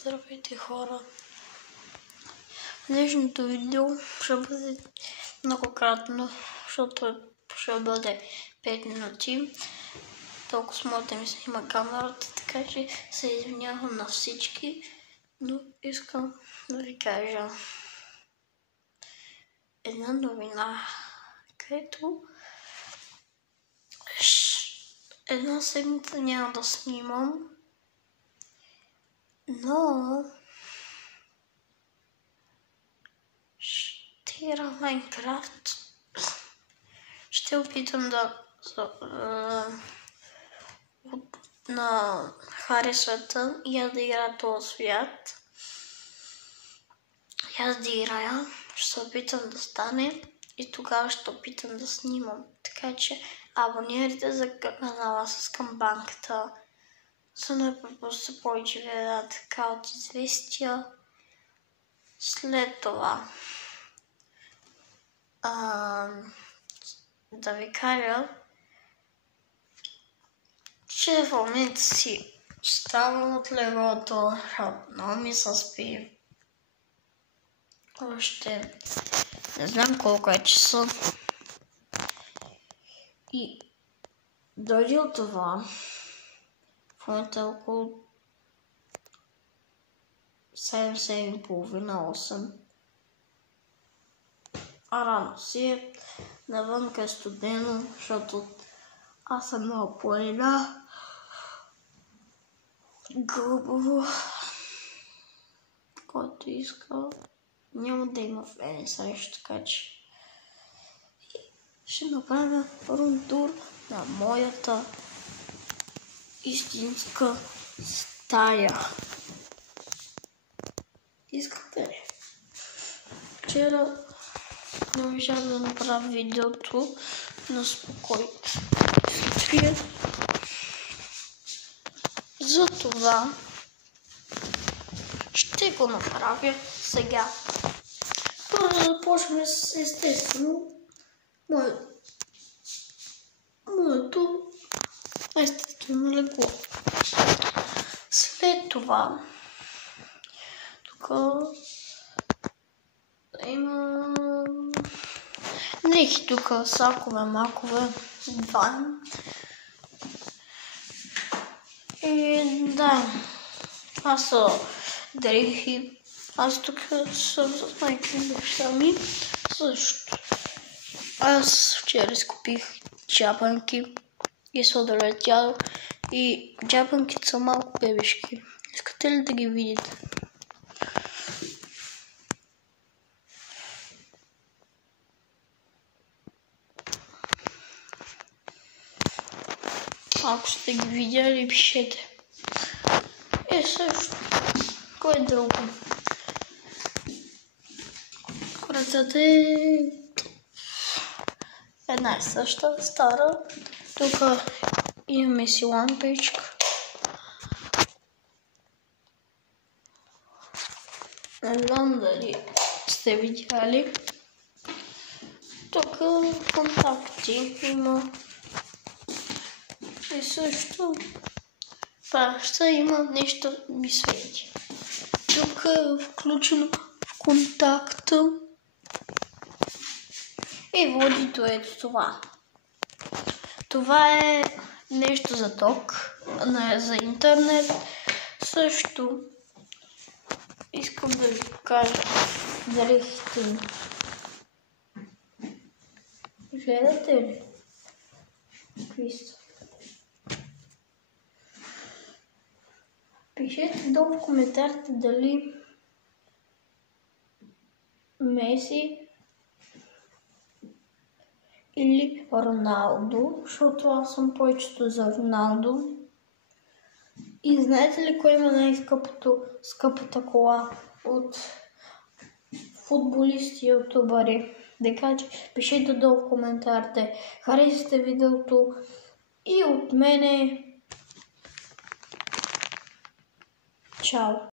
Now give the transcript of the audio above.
Здравейте, хора! Днешното видео ще бъде много кратно, защото ще бъде 5 минути. Толкова смога да ми снима камерата, така че се извинявам на всички, но искам да ви кажа една новина, където една седмица няма да снимам, но ще играм Майнкрафт. Ще опитам да харесвата и аз да играя този свят. И аз да играя, ще се опитам да стане и тогава ще опитам да снимам. Така че абонирайте за канала с камбанката, за да не пропусна повече видеа, така от известия. След това да ви кажа, че в момента си ставам от леглото, много ми се спи. Още не знам колко е часа. И дойде от това, в момента около 7:30-8. А рано си е, навънка е студено, защото аз съм много планина. Гълбаво, който иска, няма да има време срещу, така че ще направя рум-тур на моята истинска стая. Искате ли? Вчера не можах да направя видеото на спокойствие. Затова ще го направя сега. Първо да започнем с естествено моето естествено легло. След това тук има дрехи, тук сакове, макове, диван. И да, това са дрехи. Аз тук съм с майка и баща ми също. Аз вчера изкупих джапанки и сладолетяло. И джапанките са малко бебешки. Искате ли да ги видите? Ако сте ги видяли, пишете. И също, кое друго? Ръцата е една и съща, стара. Тук имаме си лампичка. Не знам дали сте видяли. Тук контакти има. И също праща има нещо ми свети. Тук е включено в контакта и води до ето това. Това е нещо за ток, за интернет. Също искам да ви покажа дрехите ми. Гледате ли? Какви са? Пишете долу в коментарите дали Меси или Роналдо, защото аз съм повечето за Роналдо. И знаете ли кой има най-скъпата кола от футболисти и ютубъри? Така че пишете долу в коментарите. Харесайте видеото и от мене чао!